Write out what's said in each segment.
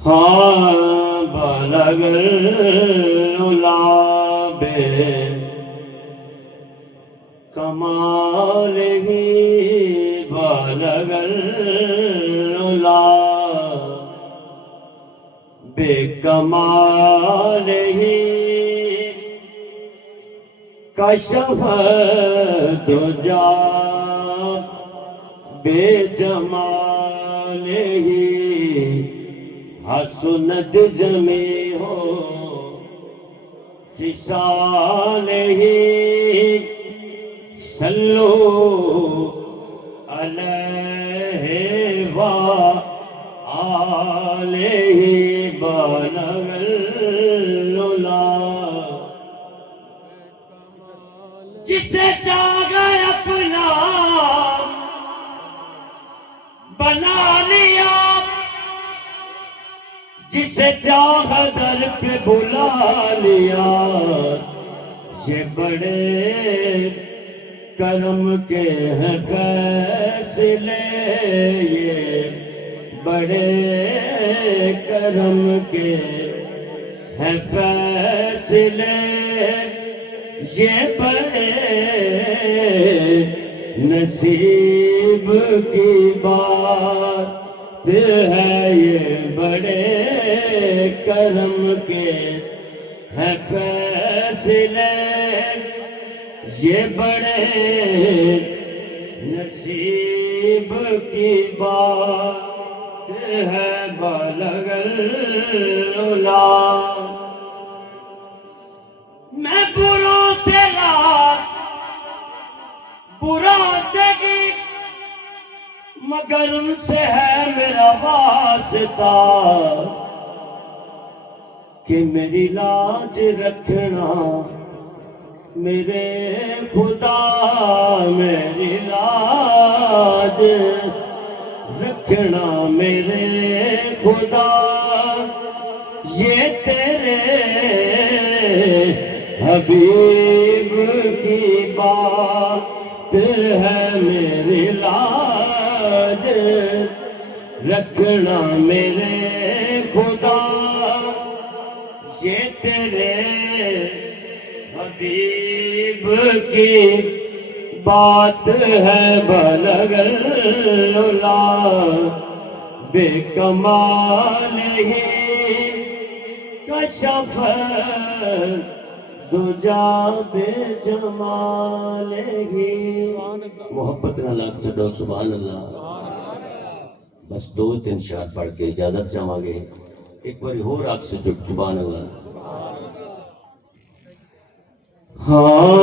ہاں بلغ العلا بے کمالہ بلغ العلا بے کمالہ کشف الدجا بے جمالہ حسنت جمیع خصالہ صلو علیہ وآلہ بلغ العلا جسے چاہا اپنا بنا لیا جسے چاہا در پہ بلا لیا یہ بڑے کرم کے ہیں فیصلے یہ بڑے کرم کے ہیں فیصلے یہ بڑے نصیب کی بات ہے یہ بڑے کرم کے ہیں فیصلے یہ بڑے نصیب کی بات ہے بلغ العلا میں بروں سے رات برا سے گیت مگر ان سے ہے میرا واسطہ کہ میری لاج رکھنا میرے خدا میری لاج رکھنا میرے خدا یہ تیرے حبیب کی بات ہے میری لاج رکھنا میرے خدا یہ تیرے حبیب کی بات ہے بلغ العلا بے کمالہ کشف الدجا بے جمالہ محبت نہ لاکھ چڑھو سبحان اللہ بس دو تین شعر پڑھ کے اجازت چاہاں گے ایک باری ہو راک سے جھک سبحان اللہ ہاں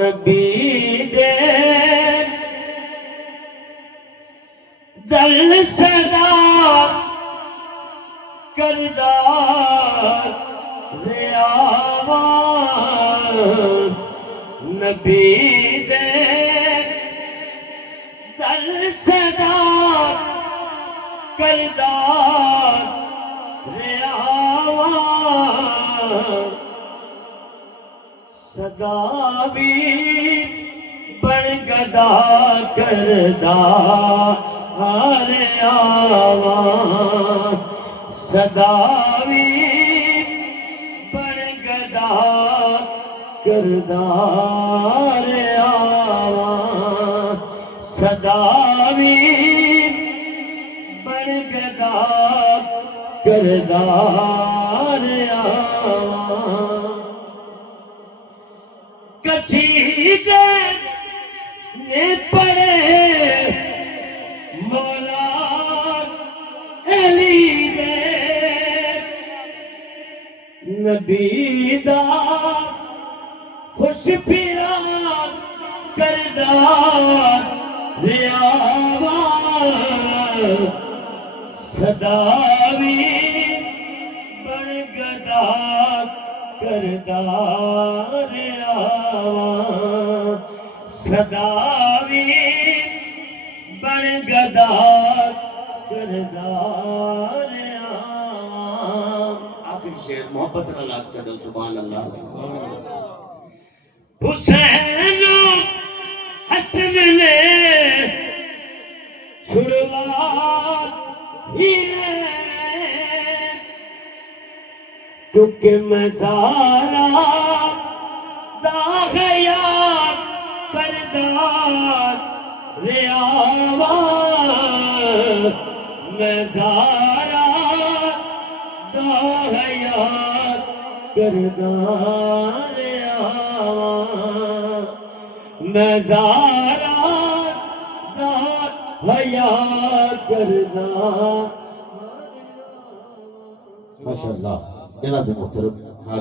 نبی دے دل صدا کردار ریاوان نبی دے دل صدا کردار ریاوان صدا بھی بڑ گدا کردار ریاوان صدا بھی بڑ گدا کردار ریاوان صدا بھی بڑ گدا کردار ریاوان قصیدے نے پڑھے مولا علی دے نبی دا خوش پیا کردار ریاوان صدا بھی بڑ گدا کردار ریاوان صدا بھی بڑ گدا کردار ریاوان آخر شعر محبت نہ لاکھ چڑھو سبحان اللہ حسین حسن نے چھڑوا ہی کیونکہ میں زارا داغ یار پردار ریاوا میں زارا داغ یار کردار ریاوا میں زارا داغ یار کردار. ماشاءاللہ جناب محترم